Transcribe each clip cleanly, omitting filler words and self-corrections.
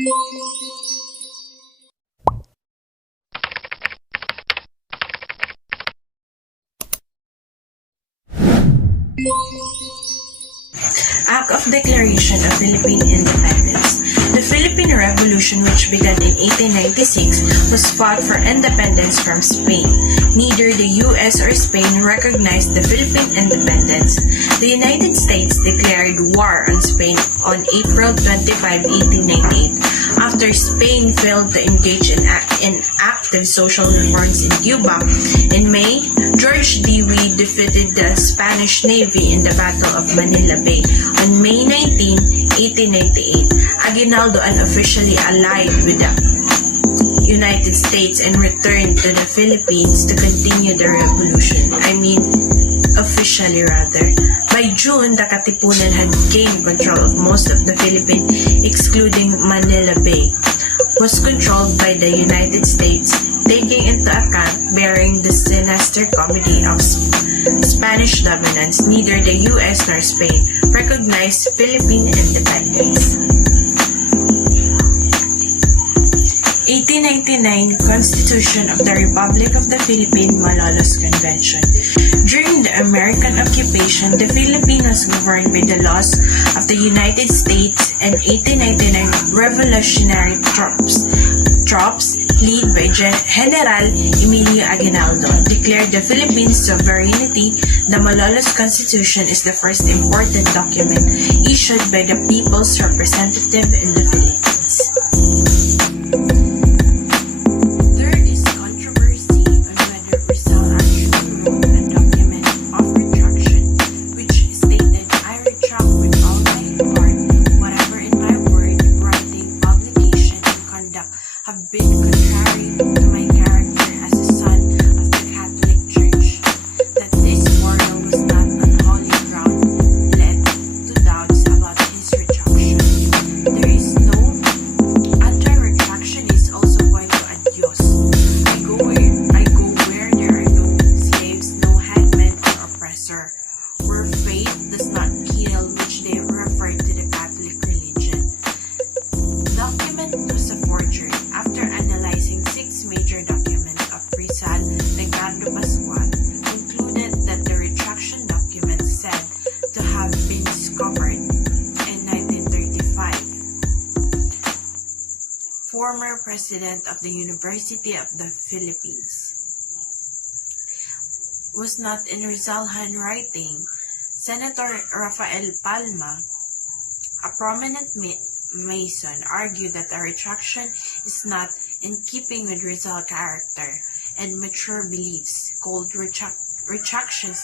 Act of Declaration of Philippine Independence. The Philippine Revolution, which began in 1896, was fought for independence from Spain. Neither the U.S. or Spain recognized the Philippine independence. The United States declared war on Spain on April 25, 1898. After Spain failed to engage in active social reforms in Cuba, in May, George Dewey defeated the Spanish Navy in the Battle of Manila Bay. On May 19, 1898, Aguinaldo unofficially allied with the United States and returned to the Philippines to continue the revolution. Officially rather. By June, the Katipunan had gained control of most of the Philippines, excluding Manila Bay, was controlled by the United States, taking into account bearing the sinister comedy of Spanish dominance. Neither the U.S. nor Spain recognized Philippine independence. 1899 Constitution of the Republic of the Philippines Malolos Convention. During the American occupation, the Philippines was governed by the laws of the United States and 1899 revolutionary troops led by General Emilio Aguinaldo, declared the Philippines sovereignty. The Malolos Constitution is the first important document issued by the people's representative in the Philippines. Former President of the University of the Philippines. Was not in Rizal handwriting. Senator Rafael Palma, a prominent Mason, argued that a retraction is not in keeping with Rizal character and mature beliefs, called retraction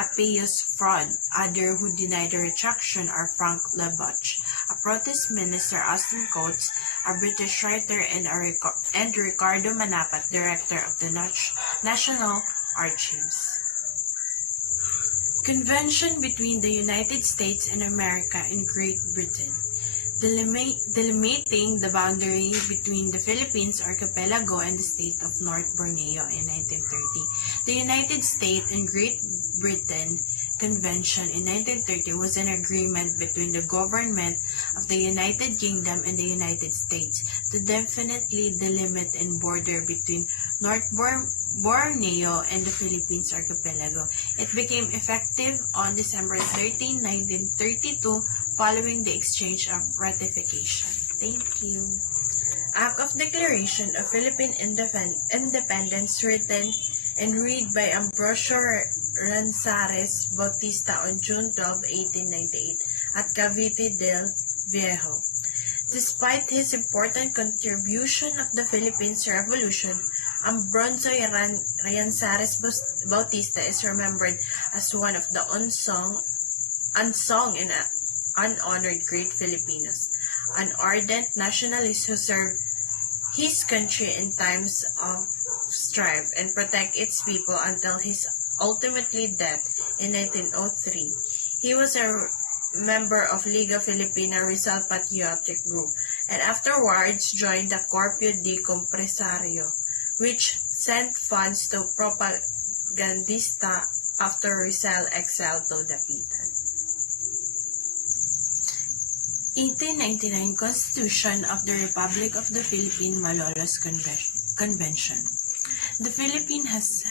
a pious fraud. Others who denied the retraction are Frank Labuche, a protest minister, Austin Coates, a British writer, and Ricardo Manapat, director of the National Archives. Convention between the United States and America and Great Britain, delimiting the boundary between the Philippines archipelago and the state of North Borneo in 1930. The United States and Great Britain Convention in 1930 was an agreement between the government of the United Kingdom and the United States to definitely delimit and border between North Borneo and the Philippines archipelago. It became effective on December 13, 1932, following the exchange of ratification. Thank you. Act of Declaration of Philippine Independence, written and read by Ambrosio Lanzares Bautista on June 12, 1898 at Cavite del Viejo. Despite his important contribution of the Philippines Revolution, Ambrosio Lanzares Bautista is remembered as one of the unsung and unhonored great Filipinos, an ardent nationalist who served his country in times of strife and protect its people until his ultimately death in 1903. He was a member of Liga Filipina Rizal Patriotic Group and afterwards joined the Corpio di Compresario, which sent funds to propagandista after Rizal exiled to Dapitan. 1899 Constitution of the Republic of the Philippines Malolos Convention. The Philippines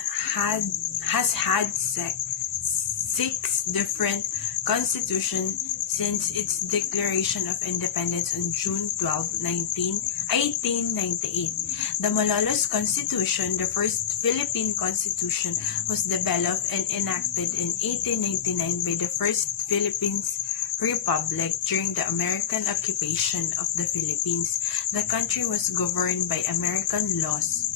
has had six different constitutions since its declaration of independence on June 12, 1898. The Malolos Constitution, the first Philippine constitution, was developed and enacted in 1899 by the First Philippines Republic during the American occupation of the Philippines. The country was governed by American laws,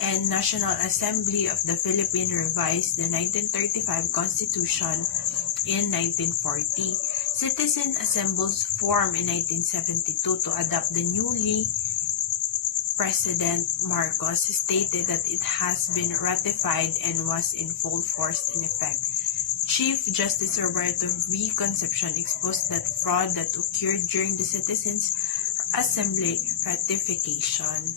and National Assembly of the Philippines revised the 1935 Constitution in 1940. Citizen assemblies formed in 1972 to adopt the newly President Marcos stated that it has been ratified and was in full force in effect. Chief Justice Roberto V. Concepcion exposed that fraud that occurred during the Citizens Assembly ratification.